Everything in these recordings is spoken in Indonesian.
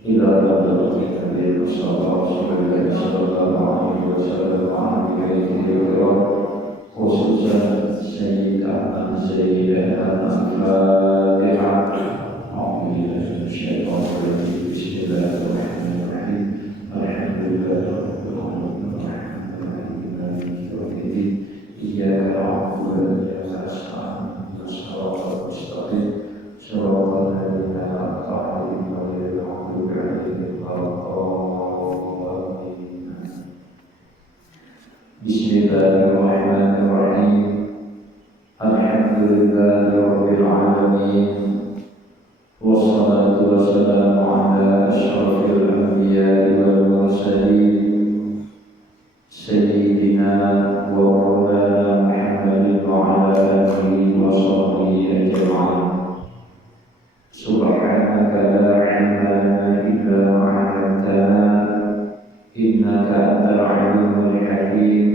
إلى درجة النبي صلى الله عليه وسلم وعن بيته الكرام خصوصا سيدنا الفاتحة. أعوذ بالله من الشيطان الرجيم. بسم الله الرحمن الرحيم. الحمد لله رب العالمين مالك يوم الدين. إياك نعبد وإياك نستعين اهدنا الصراط المستقيم صراط الذين أنعمت عليهم غير المغضوب عليهم ولا الضالين. بسم الله الرحمن الرحيم. الحمد لله رب العالمين والصلاة والسلام على أشرف الأنبياء والمرسلين سيدنا ومولانا محمد وعلى آله وصحبه أجمعين. سبحانك لا علم لنا إلا ما علمتنا إنك أنت العليم الحكيم.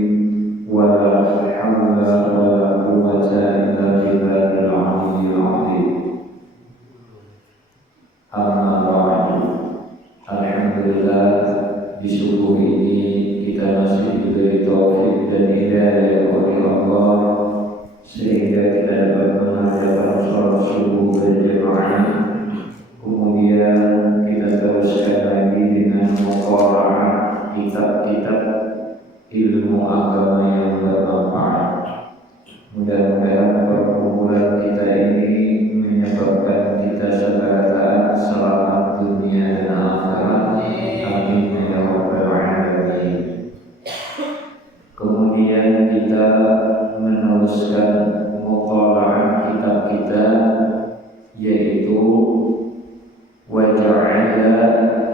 ولا حول ولا قوة إلا بالله العلي العظيم. Amma ba'du. Alhamdulillah, di subuh ini kita masih diberi taufik dan hidayah oleh Allah sehingga kita dapat mengerjakan sholat subuh berjamaah. Kemudian kita teruskan lagi dengan muqara'ah kitab-kitab ilmu agama yang bermanfaat. Mudah-mudahan perkumpulan kita ini menyebabkan kita sekalian selamat dunia dan akhirat. Amin ya rabbal alamin. Kemudian kita meneruskan muqara'ah kitab kita, yaitu wa ja'ala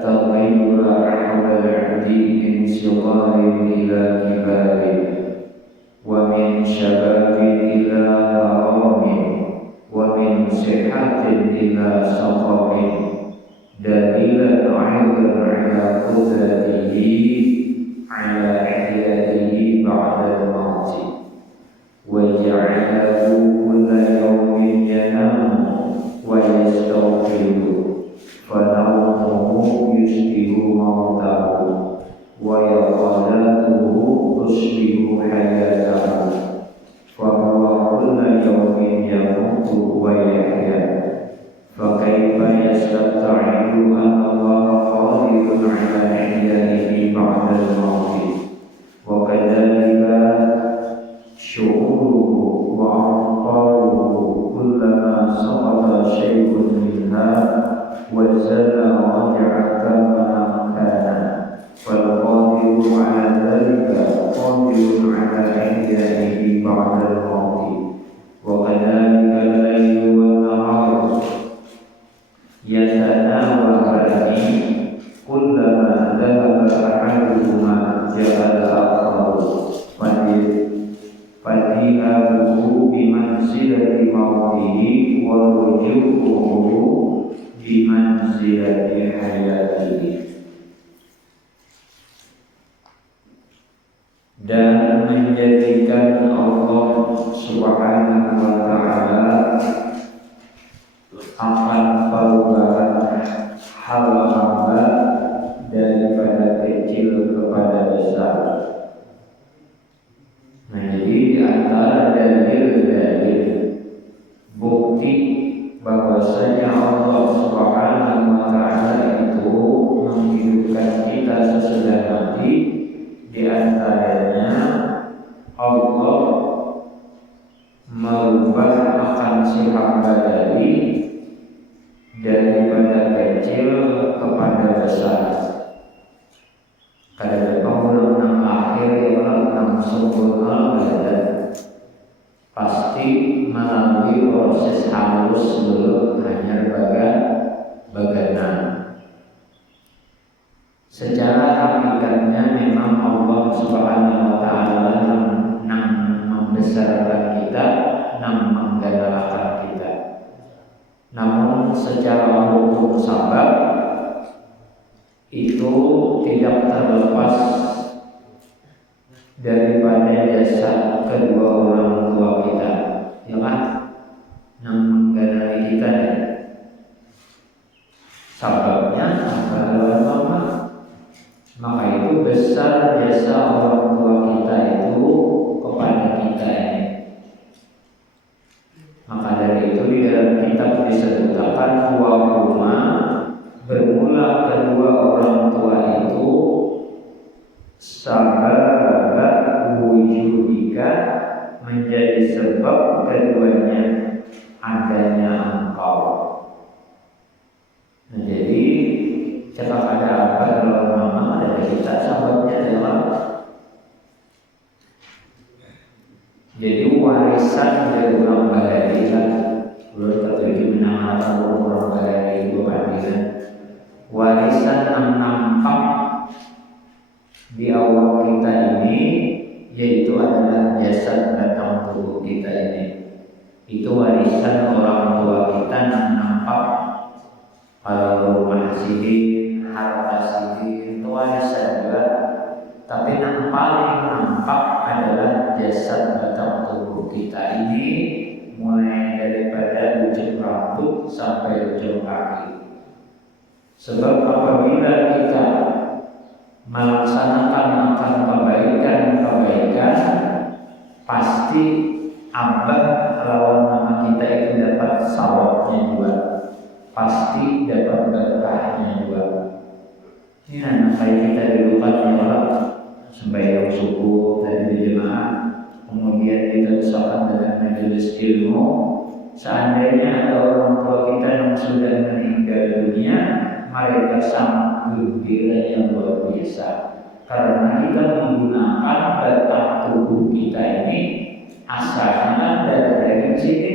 taghayyura ahwal 'abdi min sigharin ila kibarin wa min syababin ila haramin wa min sihatin ila saqamin dalilan 'ala qudratihi 'ala ihyaihi ba'da al-maut wa ja'alahu kulla yawmin yanamu wa yastaghfiru fa nawmuhu yushbihu mautahu wa yaqadatuhu tushbihu hayatahu fa huwa kulla yawmin yamutu wa yahya fa kaifa yastata'idu anna Allah qadirun 'ala ihyaihi ba'da al-maut wa kadzalika syu'uruhu wa aqaluhu kullama saqata syai'un minha wa zala raja'a kama kana fal qadiru 'ala dhalika qadirun 'ala ihyaihi ba'da al-maut wa kadzalika al-laylu wan-naharu yatanawabani kullama dhahaba ahaduhuma ja'ala al-akharu fadihabuhu bimanzilati mautihi wa rujuhuhu bimanzilati hayatihi. Dan menjadikan Allah Subhanahu wa ta'ala akan perubahan hal hamba daripada kecil kepada besar. Nah, jadi di antara dalil-dalil bukti bahwasanya Allah Subhanahu wa ta'ala itu menghidupkan kita sesudah mati, di antaranya Allah merubah akan si hamba daripada kecil kepada besar. Kadang orang akhir orang sempurna badan pasti melalui proses halus dulu hanya baganan. Secara hakikatnya memang Allah Subhanahu wa ta'ala yang membesarkan kita, yang menggalakkan kita. Namun secara hukum sabab itu tidak terlepas daripada jasa kedua orang tua kita, ya kan? Yang menggalakkan kita. Sababnya sahabatnya hafalan mama. Maka itu besar jasa orang tua kita itu kepada kita ini. Maka dari itu di dalam kitab disebutkan wahuma, bermula kedua orang tua itu sahabat wujudika, menjadi sebab keduanya adanya engkau. Nah, jadi cepat ada apa kalau mama ada kita sahabatnya adalah jadi warisan dari orang Bahari kan belum tertuju menamakan orang Bahari itu kan warisan yang nampak di awal kita ini, yaitu adalah jasad batang tubuh kita ini. Itu warisan orang tua kita yang nampak. Kalau rumah sidin, harta sidin, itu warisan juga. Tapi yang paling nampak adalah jasad batang tubuh kita ini, mulai daripada ujung rambut sampai ujung kaki. Sebab apabila kita melaksanakan akan kebaikan, pasti abah lawan nama kita itu dapat sawabnya juga, pasti dapat berkahnya juga. Ini anak kita dulu kan orang sembahyang subuh dari jemaah, kemudian diteruskan dengan majelis ilmu. Seandainya ada orang tua kita yang sudah meninggal dunia, mereka sangat gembira yang luar biasa karena kita menggunakan batang tubuh kita ini asalnya dari daging sini,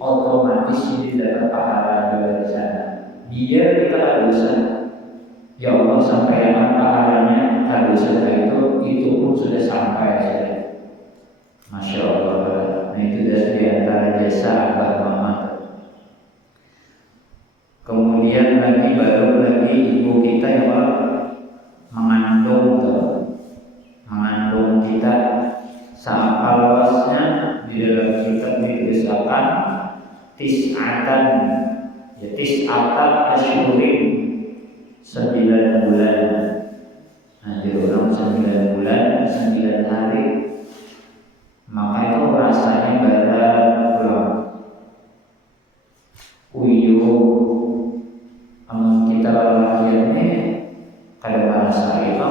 otomatis ini dapat pahala dari sana. Biar kita halusan, ya Allah sampaikan pahalanya halusan itu pun sudah sampai saja. Masya Allah. Nah itu dari antara jasa abah mama. Kemudian baru lagi ibu kita yang mengandung kita. Saat luasnya di dalam kitab dituliskan tis'atan asyhurin, 9 bulan. Nah di dalam 9 bulan 9 hari, maka itu rasanya berat pulang uyuh. Kita lahirnya kada merasa itu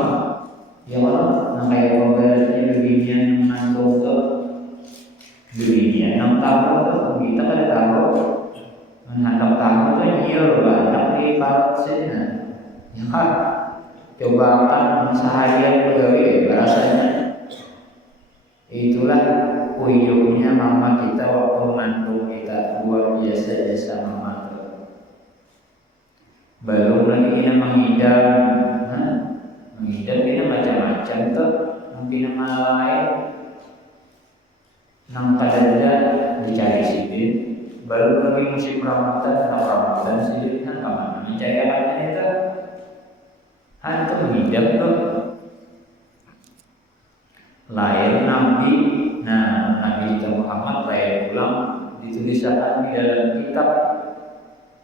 ya Allah, nah kayak mobilnya beginian mengandung tuh beginian 6 tahun tuh kita kada tahu menghadap tahun tuh nyil banyak di barat sini ya kan. Coba kan seharian pegawai rasanya. Itulah uyuhnya mama kita waktu mengandung kita, luar biasa jasa mama. Belum lagi kita mengidam, mengidam kita macam-macam tuh, mungkin nama lain, nang kadang-kadang dicari sibin. Baru lagi musim Ramadan sibin kan kemana mencari apa itu? Itu mengidam tuh. Lahir Nabi, Nabi kita Muhammad lahir pulang dituliskan di dalam kitab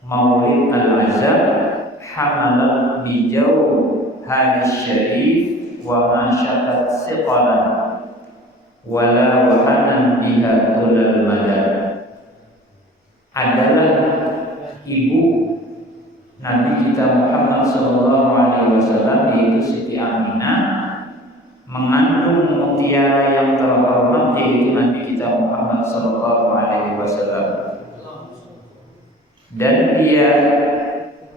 Maulid Al-Azhar, hamalat bijau hadis syarif wa ma syakat siqalan wala wahanan biha tulal madar. Adalah ibu Nabi kita Muhammad SAW, yaitu Siti Aminah, mengandung mutiara yang terhormat, yaitu Nabi kita Muhammad SAW. Dan dia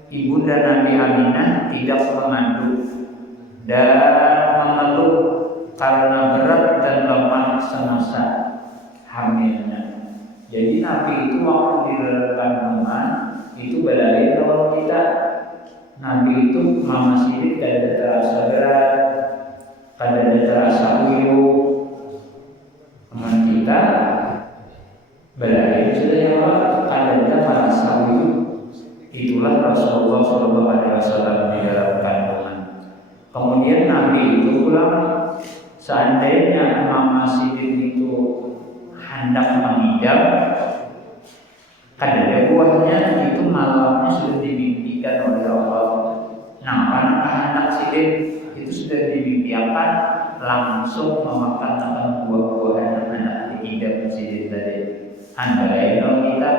ibunda Nabi Aminah tidak mengandung dan mengeluh karena berat dan lemah semasa hamilnya. Jadi Nabi itu waktu di dalam kandungan itu belain kalau kita. Nabi itu mama sidik kada terasa berat, kada terasa uyuh. Teman kita belain sudah jawab kada terasa uyuh. Itulah Rasulullah SAW di dalam kandungan. Kemudian Nabi itu pulang, seandainya mama sidik itu hendak mengidam, kadang buahnya itu malamnya sudah dimimpikan oleh Allah. langsung memakan akan buah-buahan anak ditinggal masjid tadi. Anda kalau kita,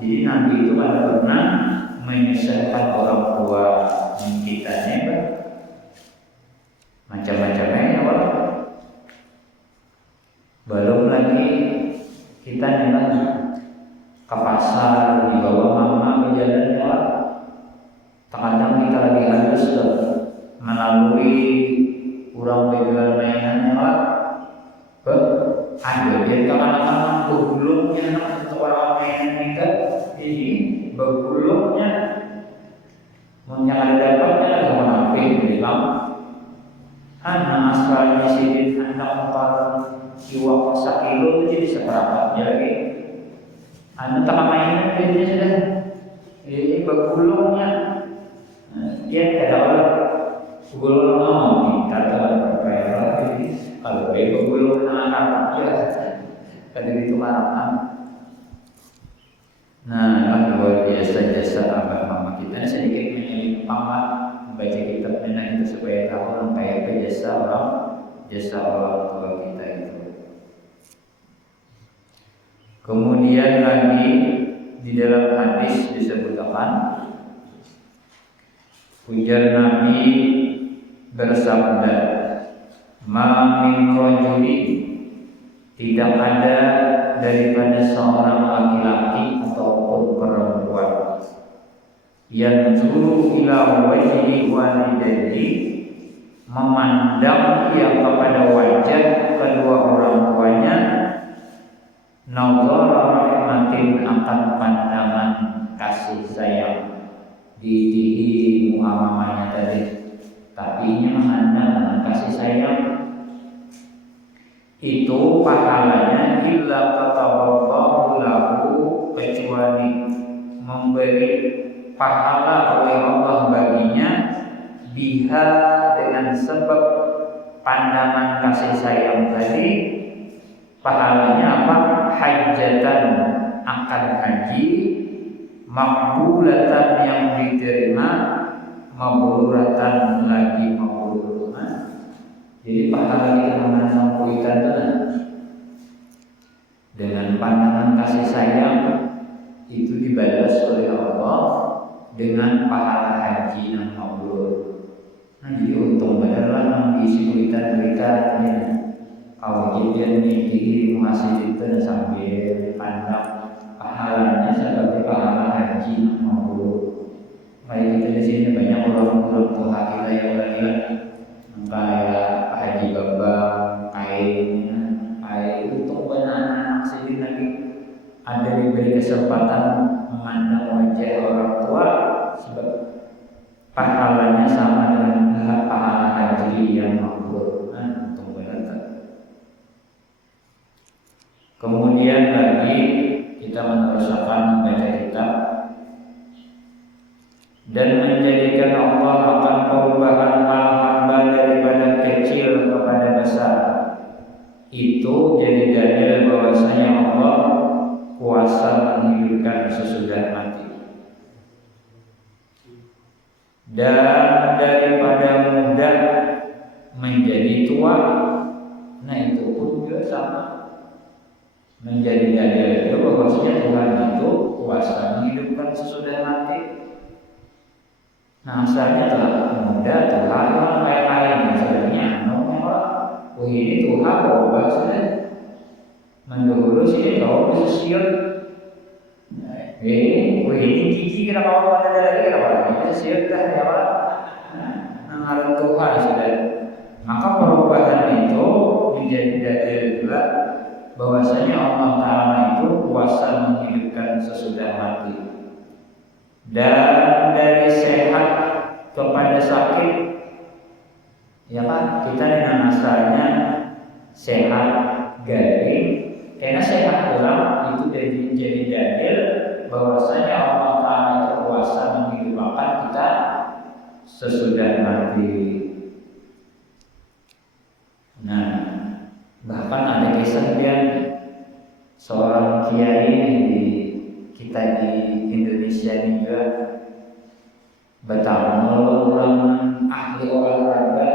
jadi Nabi itu pada pernah menyusahkan orang tua kita macam-macamnya ya Allah. Belum lagi kita memang ke pasar dibawa mama ke jalan ya Allah. Terkadang kita lagi harus melalui kurang begal mainan ya Allah. Ada dia kadang-kadang bergulungnya untuk orang mainan kita ini bergulungnya yang ada dapatnya ada menafik bilang anak asalnya sidin anak kiwak sakilo itu jadi seperempatnya lagi. Anak tak mainan dia sudah ini bergulungnya dia tidak ada gulung kita tak kalau dia bergulung anak ya kan itu marah. Nah, luar biasa jasa abah mama kita. Sedikit menyimpang membaca kitab nenek itu supaya tahu kayak apa jasa orang tua kita itu. Kemudian lagi di dalam hadis disebutkan ujar Nabi bersabda, "Ma min rajuli, tidak ada daripada seorang laki-laki ataupun perempuan yang yanzuru ila wajhi walidayhi, memandang yang kepada wajah kedua orang tuanya, nazara rahmatin, akan pandangan kasih sayang di muamamanya tadi, tapi ini memandang dengan kasih sayang itu pahalanya illa kataballahu lahu, kecuali memberi pahala oleh Allah baginya biha, dengan sebab pandangan kasih sayang tadi. Pahalanya apa? Hajatan, akan haji, makbulatan, yang diterima, mabruratan, lagi mabrur. Jadi pahala kita memandang kuitan dengan pandangan kasih sayang itu dibalas oleh Allah dengan pahala haji yang mabrur. Jadi untung benar lah isi kuitan-kuitan ini. Kalau kita nih masih itu sambil pandang pahalanya seperti pahala haji yang mabrur. Kayak kita di sini banyak orang-orang tua kita yang lagi kayak Haji Bambang, kayak untung banyak anak sini lagi ada diberi kesempatan memandang wajah orang tua, sebab pahalanya sama dengan pahala haji yang mabrur. Untung banget. Kemudian lagi kita meneruskan membaca kitab dan menjadikan Allah akan perubahan hal hamba daripada kecil kepada besar. Itu jadi dalil bahwasanya Allah kuasa menghidupkan sesudah mati. Dan daripada muda menjadi tua, nah itu pun juga sama. Menjadi dalil itu bahwasanya Tuhan itu kuasa menghidupkan sesudah mati. Nah, asalnya telah muda, telah orang lain-lain sebenarnya ini Tuhan berubah sudah. Mendahulu sih tahu bisa siap. Ini gigi kita kalau ada lagi kita apa? Bisa siap dah ya Pak. Nah, Tuhan sudah. Maka perubahan itu menjadi dalil juga bahwasanya Allah Taala itu kuasa menghidupkan sesudah mati. Dan dari sehat kepada sakit, ya kan, kita dengan asalnya sehat garing, karena sehat ulang itu jadi dalil bahwasanya Allah Taala itu kuasa menghidupkan kita sesudah mati. Nah, bahkan ada kisah dia seorang kiai kita di Indonesia ini juga bertamu orang ahli olahraga,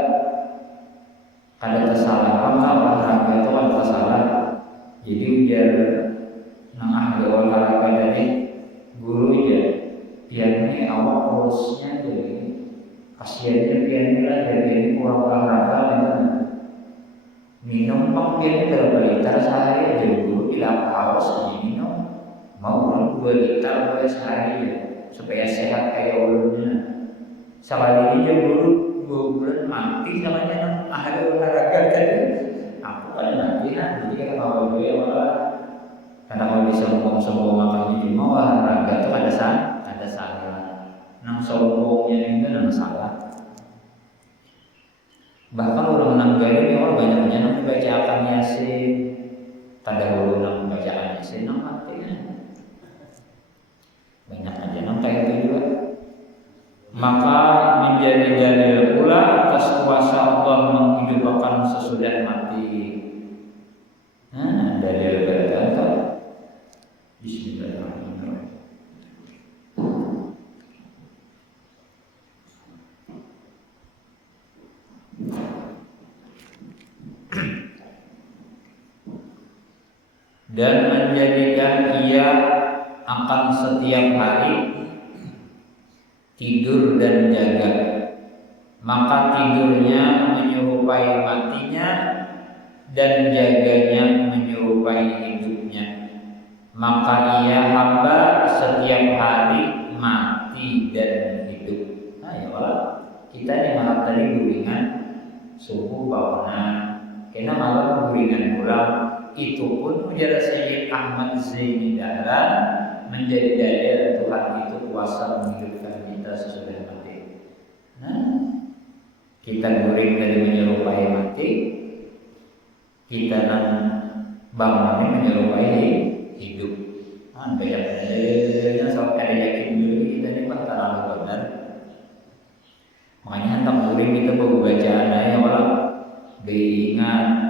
kada tersalah apa olahraga itu kan tersalah. Jadi ujar nang ahli olahraga dari guru ya pian ini awak kurusnya jadi kasihannya pian ini lah jadi ini kurang olahraga gitu. Minum pang pian berapa liter sehari jadi guru bilang haus minum mau 2 liter sehari ya supaya sehat kayak ulunnya. Sekali ini guru 2 bulan mati namanya ahli olahraga tadi. Aku kan latihan, jadi kan kalau gue malah karena kalau bisa sombong makanya di mau olahraga tuh ada salah. Nang sombongnya itu nang salah. Bahkan orang nanggari orang banyaknya nang bacaan Yasin, tadahulu nang bacaan Yasin nang mati kan. Banyak aja nang kayak itu juga. Maka menjadi dalil pula atas kuasa Allah menghidupkan sesudah mati. Nah, dalil berkata Bismillahirrahmanirrahim. Dan menjadikan ia akan setiap hari tidur dan jaga, maka tidurnya menyerupai matinya dan jaganya menyerupai hidupnya. Maka ia hamba setiap hari mati dan hidup. Nah ya Allah, kita ini malam tadi guringan subuh bangunan, kena malam guringan pulang. Itu pun ujar Sayyid Ahmad Zaini Dahlan menjadi dalil Tuhan itu kuasa menghidupkan kita sesudah mati. Nah, kita guring dari menyerupai mati, kita nan bangunnya menyerupai hidup. Nah, beda-bedanya soal ada yakin dulu kita ini mah terlalu benar. Makanya hendak guring kita bacaan aja walau diingat.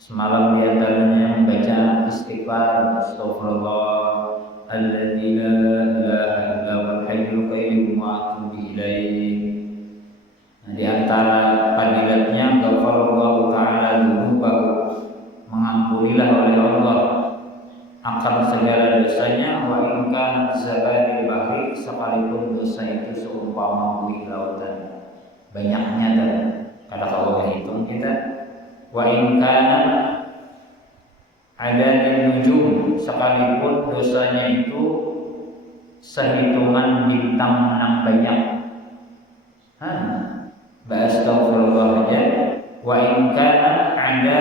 Semalam di antaranya membaca istighfar, astagfirullah, alladzi la ilaha illa huwal hayyul qayyum wa atubu ilaih. Nah, di antara fadilatnya ghafarallahu ta'ala dzunubahu, mengampunilah oleh Allah akan segala dosanya, wa in kana zabadil bahri, sekalipun dosa itu seumpama buih lautan. Banyaknya dan kalau Allah hitung kita wa in kana ada di nujum, sekalipun dosanya itu sehitungan bintang yang banyak. Astagfirullah aja. Wa in kana ada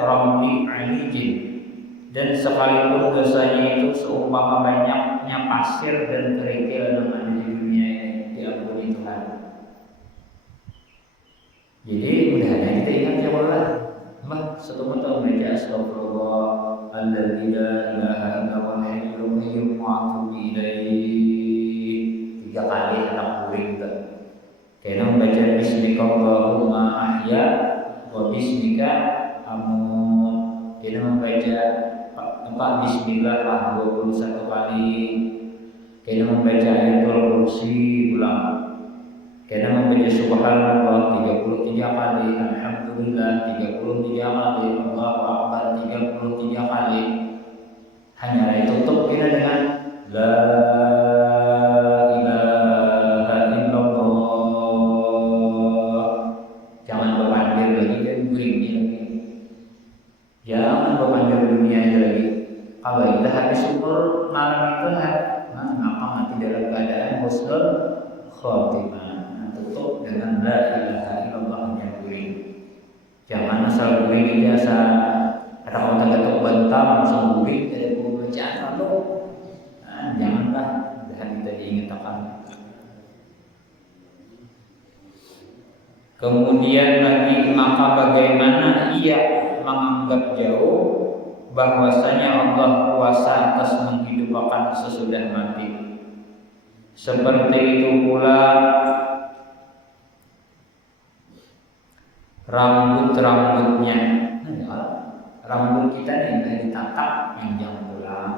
ramli alijin, dan sekalipun dosanya itu seumpama banyaknya pasir dan kerikil yang ada di dunia ini, diampuni Tuhan. Jadi mudah-mudahan kita ingat ya Allah. Mbah, satu mata membaca astagfirullah, alladzi la ilaha illa huwal hayyul qayyum wa atubu ilaih 3 kali hendak guring tuh. Kena membaca bismika Allahumma ahya wa bismika amut. Kena membaca bismillah 21 kali. Kena membaca ayatul kursi ulang. Kena membaca subhanallah 33 kali, alhamdulillah 33 kali, Allahu akbar 33 kali. Hanya ditutup kita dengan la ilaha illallah. Jangan berpandir lagi dan guringnya lagi. Jangan berpandir dunia aja lagi. Kalau kita habis umur malam itu ngapa mati dalam keadaan husnul khotimah. Tutup dengan la ilaha illallah yang guring. Jangan asal guring ini asal ada orang ketuk bantam asal guring dari pembacaan lalu. Janganlah, jangan kita diingatkan. Kemudian lagi, maka bagaimana ia menganggap jauh bahwasanya Allah kuasa atas menghidupkan sesudah mati. Seperti itu pula rambut-rambutnya. Rambut kita nih ditatak panjang pulang,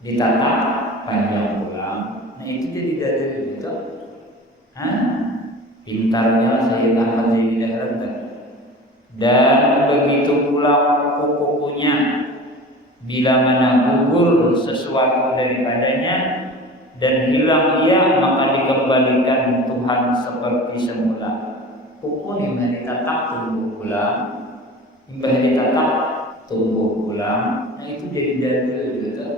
ditatak panjang pulang. Nah itu jadi dalil itu. Pintarnya saya Ahmad Zaini Dahlan. Dan begitu pula kuku-kukunya, bila mana gugur sesuatu daripadanya dan hilang ia, maka dikembalikan Tuhan seperti semula. Kuku imbah ditatak tumbuh ulang, imbah ditatak tumbuh ulang. Nah itu jadi dalil gitu.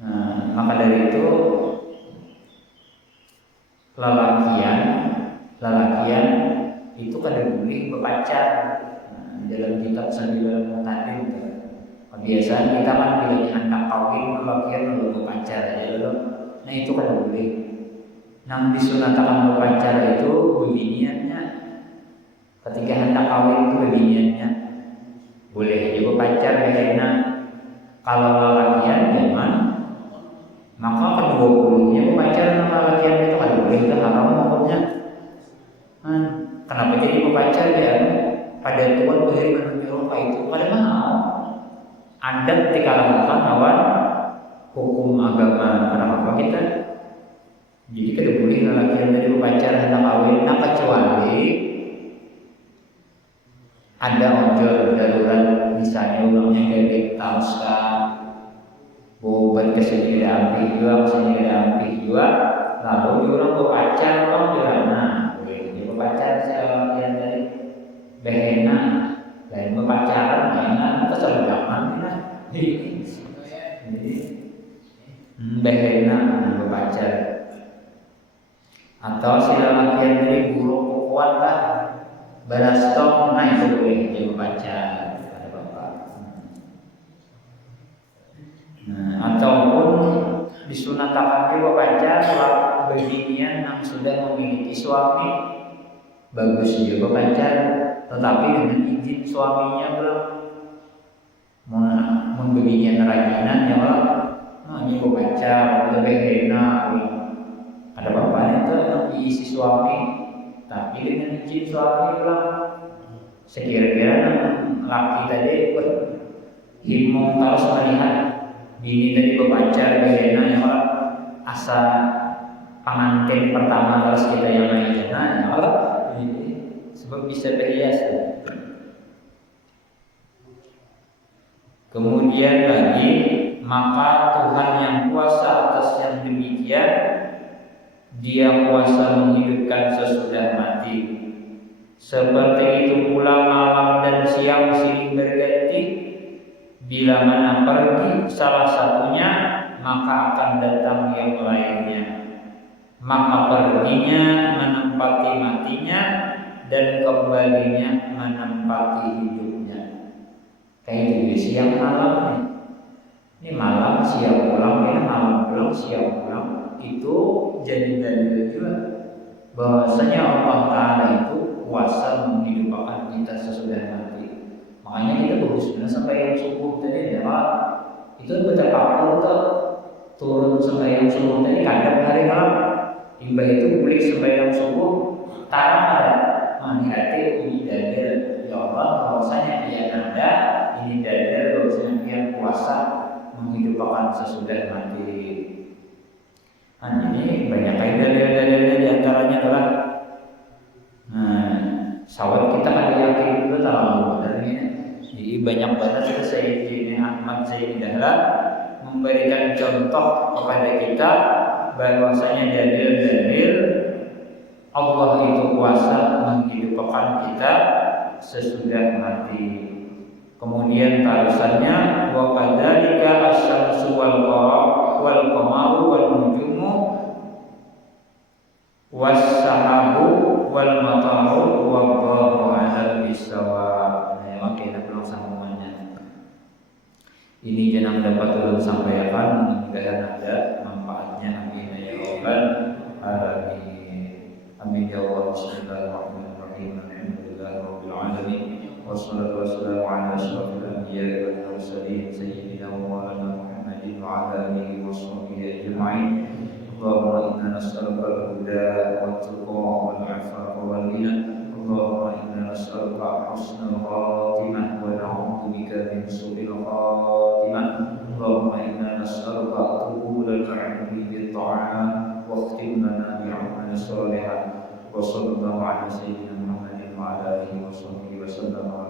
Nah, maka dari itu lelakian itu kada boleh berpacar. Nah, dalam kitab Sambilan Mutadim, kebiasaan kita kan bila anak kawin lelakian lalu berpacar aja loh. Nah itu kada boleh. Nang disunatakan berpacar itu beginiannya. Ketika hendak kawin itu beginiannya. Boleh aja berpacar karena kalau lelakian zaman maka kedua puluhnya berpacar sama lelakian itu kan boleh, itu haram hukumnya. Kenapa jadi berpacar ya? Pada Tuhan beri menyuruh itu pada mau. Anda ketika lakukan lawan hukum agama apa kita. Jadi kada boleh lelakian dari berpacar hendak kawin, nah kecuali ada ojol darurat, misalnya ulangnya dari tauska bobat kesini ambil juga, kesini ambil juga, lalu diorang berpacar kok gimana? Boleh dia berpacar siapa yang dari behena, lain berpacaran, mainan keseragaman lah. Jadi behena berpacar, atau si lelaki yang dari buruk kuat lah, balas tong, nah itu boleh dia berpacar. Ataupun disunatakan dia berpacar beginian yang sudah memiliki suami, bagus dia berpacar, tetapi dengan izin suaminya belum. Mau beginian rajinan ya Allah, ini berpacar, lebih enak, ada bapaknya itu yang diisi suami, tapi dengan izin suami belum. Sekira-kira laki tadi himung kalau melihat bini tadi berpacar bagaimana ya Allah, asa pengantin pertama harus kita yang main jana ya Allah, sebab bisa berhias. Kemudian lagi, maka Tuhan yang kuasa atas yang demikian, Dia kuasa menghidupkan sesudah mati. Seperti itu pula malam dan siang silih berganti. Bila mana pergi salah satunya, maka akan datang yang lainnya. Maka perginya menempati matinya, dan kembalinya menempati hidupnya. Kayak gitu siang malam nih. Ini malam siang pulang, ini malam pulang siang pulang. Itu jadi dalil juga bahwasanya Allah Ta'ala itu kuasa menghidupkan kita sesudah mati. Makanya kita bagus benar sampai yang subuh tadi ya Pak. Itu baca pakul tuh turun sampai yang subuh tadi kadang hari malam. Imbah itu kulik sampai yang subuh tarang ada. Nah, hati ini dalil ya Allah bahwasanya Dia ada. Ini dalil bahwasanya Dia kuasa menghidupkan sesudah mati. Nah, ini banyak dalil-dalilnya, di antaranya adalah sawat kita kan yakin itu tahu dari ini. Jadi banyak banget Sayyidina Ahmad Zaini Dahlan memberikan contoh kepada kita bahwasanya dalil-dalil Allah itu kuasa menghidupkan kita sesudah mati. Kemudian tarusannya wa kadzalika asy-syamsu wal qamaru wal nujumu was sahabu wal mataru wallahu a'lam bissawab. Nah, makanya belum sambungannya. Ini jangan dapat ulun sampaikan, mudah-mudahan ada manfaatnya. Amin ya rabbal alamin. Amin ya Allah. Bismillahirrahmanirrahim. Alhamdulillahirabbil alamin. Wassalatu wassalamu ala asyrafil anbiya'i wal mursalin sayyidina wa maulana Muhammadin wa ala alihi washabbihi ajma'in. Allahumma inna nas'aluka al-huda wat-tuqa wal-'afafa wal-ghina. Allahumma inna nas'aluka husnal khatimah wa na'udzu bika min su'il khatimah. Allahumma inna nas'aluka qubulal 'ilmi bit-ta'am wa ikhtim lana bi'amalin shalihin. Wa sallallahu ala sayyidina Muhammadin wa ala alihi wa sahbihi wa sallam.